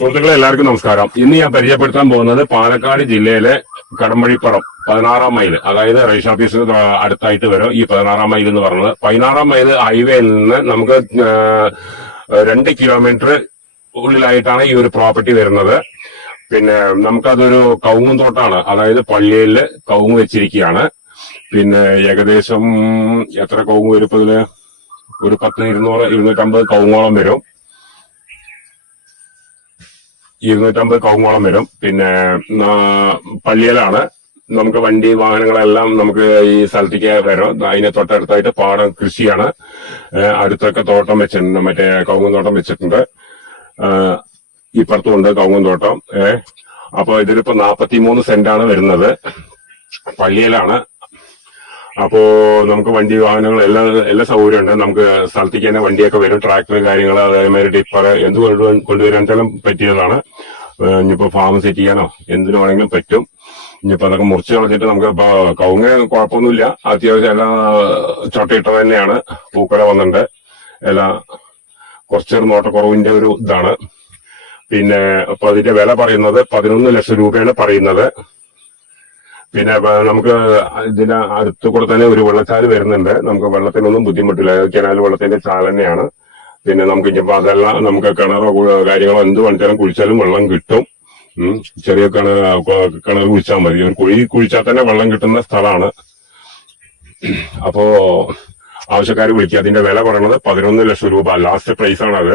സുഹൃത്തുക്കളെ എല്ലാവർക്കും നമസ്കാരം. ഇന്ന് ഞാൻ പരിചയപ്പെടുത്താൻ പോകുന്നത് പാലക്കാട് ജില്ലയിലെ കടമ്പഴിപ്പുറം പതിനാറാം മൈൽ അതായത് റേഷൻ ഓഫീസിന് അടുത്തായിട്ട് വരും ഈ പതിനാറാം മൈൽ എന്ന് പറയുന്നത്. പതിനാറാം മൈൽ ഹൈവേയിൽ നിന്ന് നമുക്ക് രണ്ട് കിലോമീറ്റർ ഉള്ളിലായിട്ടാണ് ഈ ഒരു പ്രോപ്പർട്ടി വരുന്നത്. പിന്നെ നമുക്കതൊരു കവുങ്ങും തോട്ടാണ്. അതായത് പള്ളിയിൽ കവുങ്ങ് വെച്ചിരിക്കുകയാണ്. പിന്നെ ഏകദേശം എത്ര കവുങ്ങ് വരും ഇപ്പൊ ഒരു പത്ത് ഇരുന്നൂറ് ഇരുന്നൂറ്റമ്പത് കവുങ്ങോളം വരും. ഇരുന്നൂറ്റമ്പത് കോങ്ങോളം വരും. പിന്നെ പള്ളിയിലാണ്. നമുക്ക് വണ്ടി വാഹനങ്ങളെല്ലാം നമുക്ക് ഈ സ്ഥലത്തേക്ക് വരും. അതിനെ തൊട്ടടുത്തായിട്ട് പാടം കൃഷിയാണ്. അടുത്തൊക്കെ തോട്ടം വെച്ചിട്ടുണ്ട്. മറ്റേ കൗങ്ങും തോട്ടം വെച്ചിട്ടുണ്ട്. ഇപ്പുറത്തും ഉണ്ട് തോട്ടം. ഏഹ് അപ്പൊ ഇതിലിപ്പോ നാപ്പത്തിമൂന്ന് സെന്റാണ് വരുന്നത്. പള്ളിയിലാണ്. അപ്പോ നമുക്ക് വണ്ടി വാഹനങ്ങൾ എല്ലാ എല്ലാ സൗകര്യം ഉണ്ട് നമുക്ക് സ്ഥലത്തേക്ക് തന്നെ വണ്ടിയൊക്കെ വരും. ട്രാക്ടർ കാര്യങ്ങൾ അതേമാതിരി ഡിപ്പർ എന്ത് കൊണ്ടുവരാൻ കൊണ്ടുവരാൻ പറ്റിയതാണ്. ഇനിയിപ്പോ ഫാം സെറ്റ് ചെയ്യാനോ എന്തിനു വേണമെങ്കിലും പറ്റും. ഇനിയിപ്പോ അതൊക്കെ മുറിച്ച് കളഞ്ഞിട്ട് നമുക്ക് ഇപ്പൊ കുഴപ്പമൊന്നുമില്ല. അത്യാവശ്യം എല്ലാ ചട്ടയിട്ട തന്നെയാണ്. പൂക്കല വന്നിട്ടുണ്ട്. എല്ലാ കുറച്ചൊരു നോട്ടക്കുറവിന്റെ ഒരു ഇതാണ്. പിന്നെ അപ്പൊ അതിന്റെ വില പറയുന്നത് പതിനൊന്ന് ലക്ഷം രൂപയാണ് പറയുന്നത്. പിന്നെ ഇപ്പൊ നമുക്ക് ഇതിന് അടുത്ത് കൂടെ തന്നെ ഒരു വെള്ളച്ചാൽ വരുന്നുണ്ട്. നമുക്ക് വെള്ളത്തിനൊന്നും ബുദ്ധിമുട്ടില്ല. കനാൽ വെള്ളത്തിന്റെ ചാൽ തന്നെയാണ്. പിന്നെ നമുക്ക് ഇനിയിപ്പോ അതെല്ലാം നമുക്ക് കിണറോ കാര്യങ്ങളോ എന്ത് പണിച്ചാലും കുഴിച്ചാലും വെള്ളം കിട്ടും. ചെറിയ കിണർ കിണർ കുഴിച്ചാൽ മതി. കുഴി കുഴിച്ചാൽ തന്നെ വെള്ളം കിട്ടുന്ന സ്ഥലമാണ്. അപ്പോ ആവശ്യക്കാർ വിളിക്കുക. അതിന്റെ വില പറയുന്നത് പതിനൊന്ന് ലക്ഷം രൂപ. ലാസ്റ്റ് പ്രൈസ് ആണ് അത്